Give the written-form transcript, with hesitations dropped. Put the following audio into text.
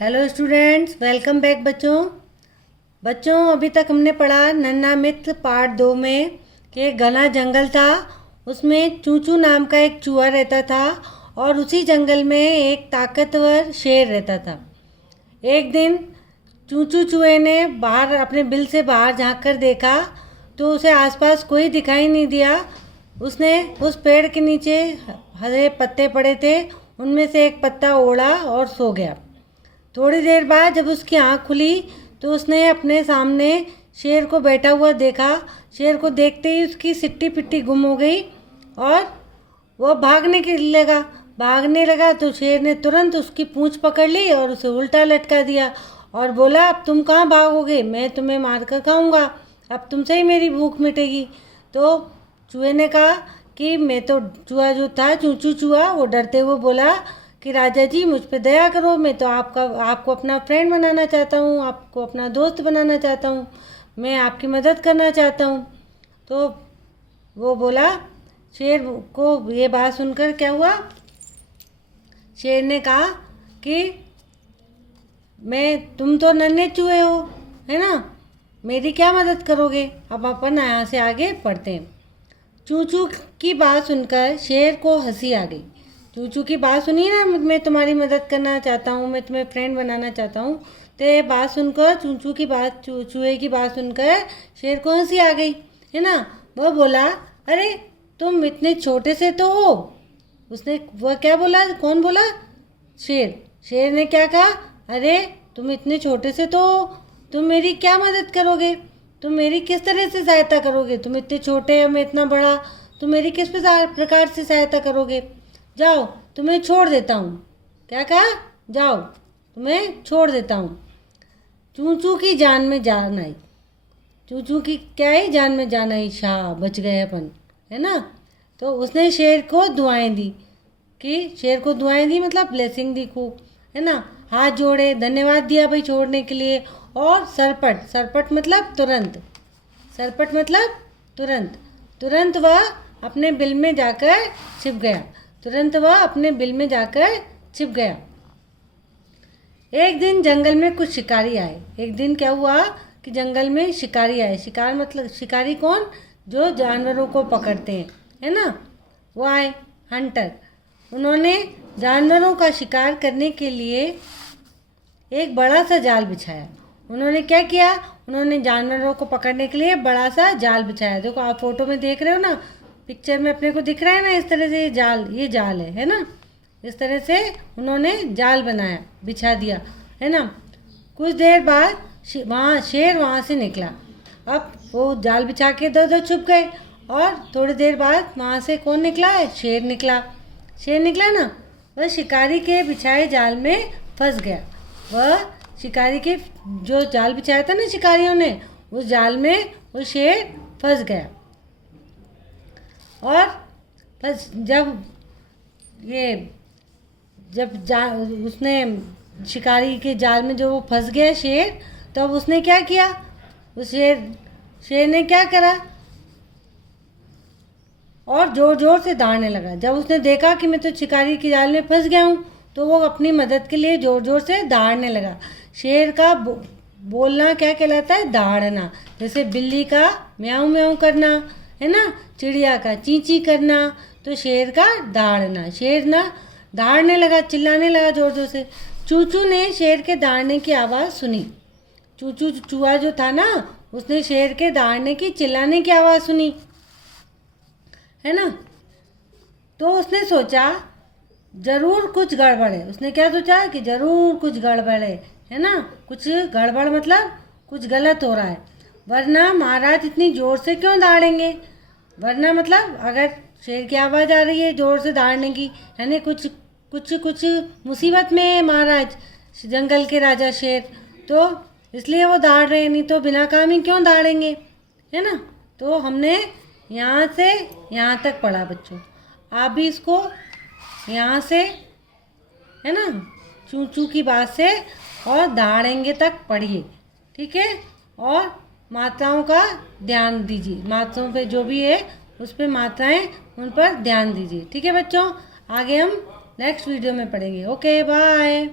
Hello students, welcome back बच्चों अभी तक हमने पढ़ा नन्हा मित्र पार्ट 2 में कि एक घना जंगल था। उसमें चूचू नाम का एक चूहा रहता था और उसी जंगल में एक ताकतवर शेर रहता था। एक दिन चूचू चूहे ने बाहर अपने बिल से बाहर झांक कर देखा तो उसे आसपास कोई दिखाई नहीं दिया। उसने उस पेड़ के नीचे हरे पत्ते पड़े थे, उनमें से एक पत्ता ओढ़ा और सो गया। थोड़ी देर बाद जब उसकी आँख खुली तो उसने अपने सामने शेर को बैठा हुआ देखा। शेर को देखते ही उसकी सिट्टी पिट्टी गुम हो गई और वह भागने लगा तो शेर ने तुरंत उसकी पूंछ पकड़ ली और उसे उल्टा लटका दिया और बोला, अब तुम कहाँ भागोगे, मैं तुम्हें मार कर खाऊँगा, अब तुमसे ही मेरी भूख मिटेगी। तो चूहे ने कहा कि मैं तो चूहा जो था चूचू चूहा, वो डरते हुए बोला कि राजा जी मुझ पे दया करो, मैं तो आपको अपना फ्रेंड बनाना चाहता हूँ, आपको अपना दोस्त बनाना चाहता हूँ, मैं आपकी मदद करना चाहता हूँ। तो वो बोला, शेर को ये बात सुनकर क्या हुआ, शेर ने कहा कि तुम तो नन्हे चूहे हो, है ना, मेरी क्या मदद करोगे। अब अपन यहाँ से आगे पढ़ते हैं। चूचू की बात सुनकर शेर को हंसी आ गई। चूचू की बात सुनी ना, मैं तुम्हारी मदद करना चाहता हूँ, मैं तुम्हें फ्रेंड बनाना चाहता हूँ। तो ये बात सुनकर चूहे की बात सुनकर शेर को हंसी आ गई, है ना। वह बोला, अरे तुम इतने छोटे से तो हो। वह क्या बोला, कौन बोला, शेर ने क्या कहा, अरे तुम इतने छोटे से तो हो, तुम मेरी क्या मदद करोगे, तुम मेरी किस तरह से सहायता करोगे, तुम इतने छोटे हो मैं इतना बड़ा, तुम मेरी किस प्रकार से सहायता करोगे। जाओ तुम्हें छोड़ देता हूँ। क्या कहा, जाओ तुम्हें छोड़ देता हूँ। चूचू की जान में जान आई। चूचू की क्या है, जान में जान आई, शाह बच गए अपन, है ना। तो उसने शेर को दुआएं दी मतलब ब्लेसिंग दी खूब, है ना। हाथ जोड़े, धन्यवाद दिया भाई छोड़ने के लिए। और सरपट मतलब तुरंत वह अपने बिल में जाकर छिप गया। एक दिन जंगल में कुछ शिकारी आए। एक दिन क्या हुआ कि जंगल में शिकारी आए। शिकारी कौन, जो जानवरों को पकड़ते हैं, है ना, वो आए, हंटर। उन्होंने जानवरों का शिकार करने के लिए एक बड़ा सा जाल बिछाया। उन्होंने क्या किया, उन्होंने जानवरों को पकड़ने के लिए बड़ा सा जाल बिछाया। देखो आप फोटो में देख रहे हो ना, पिक्चर में अपने को दिख रहा है ना, इस तरह से ये जाल है ना। इस तरह से उन्होंने जाल बनाया, बिछा दिया, है ना। कुछ देर बाद शेर वहाँ से निकला। अब वो जाल बिछा के इधर उधर छुप गए और थोड़ी देर बाद वहाँ से कौन निकला है, शेर निकला ना। वह शिकारी के बिछाए जाल में फंस गया। वह शिकारी के जो जाल बिछाया था ना शिकारियों ने, उस जाल में वो शेर फंस गया। और बस उसने शिकारी के जाल में जो वो फंस गया शेर, तो अब उसने क्या किया, उस शेर ने क्या करा, और जोर जोर से दौड़ने लगा। जब उसने देखा कि मैं तो शिकारी के जाल में फंस गया हूँ, तो वो अपनी मदद के लिए जोर जोर से दौड़ने लगा। शेर का बोलना क्या कहलाता है, दौड़ना। जैसे बिल्ली का म्याऊं म्याऊं करना, है ना, चिड़िया का ची ची करना, तो शेर का दौड़ना। शेर ना दौड़ने लगा, चिल्लाने लगा जोर जोर से। चूचू ने शेर के दौड़ने की आवाज़ सुनी। चूहा जो था ना, उसने शेर के दौड़ने की, चिल्लाने की आवाज़ सुनी, है ना। तो उसने सोचा जरूर कुछ गड़बड़ है। उसने क्या सोचा कि जरूर कुछ गड़बड़ है ना, कुछ गड़बड़ मतलब कुछ गलत हो रहा है, वरना महाराज इतनी ज़ोर से क्यों दौड़ेंगे। वरना मतलब अगर शेर की आवाज़ आ रही है ज़ोर से दौड़ने की, यानी कुछ मुसीबत में है महाराज, जंगल के राजा शेर, तो इसलिए वो दौड़ रहे हैं, नहीं तो बिना काम ही क्यों दौड़ेंगे, है ना। तो हमने यहाँ से यहाँ तक पढ़ा बच्चों। आप भी इसको यहाँ से, है ना, चूचू की बात से और दौड़ेंगे तक पढ़िए, ठीक है। और मात्राओं का ध्यान दीजिए, मात्राओं पे जो भी है उस पर मात्राएं, उन पर ध्यान दीजिए, ठीक है बच्चों। आगे हम नेक्स्ट वीडियो में पढ़ेंगे। Okay bye.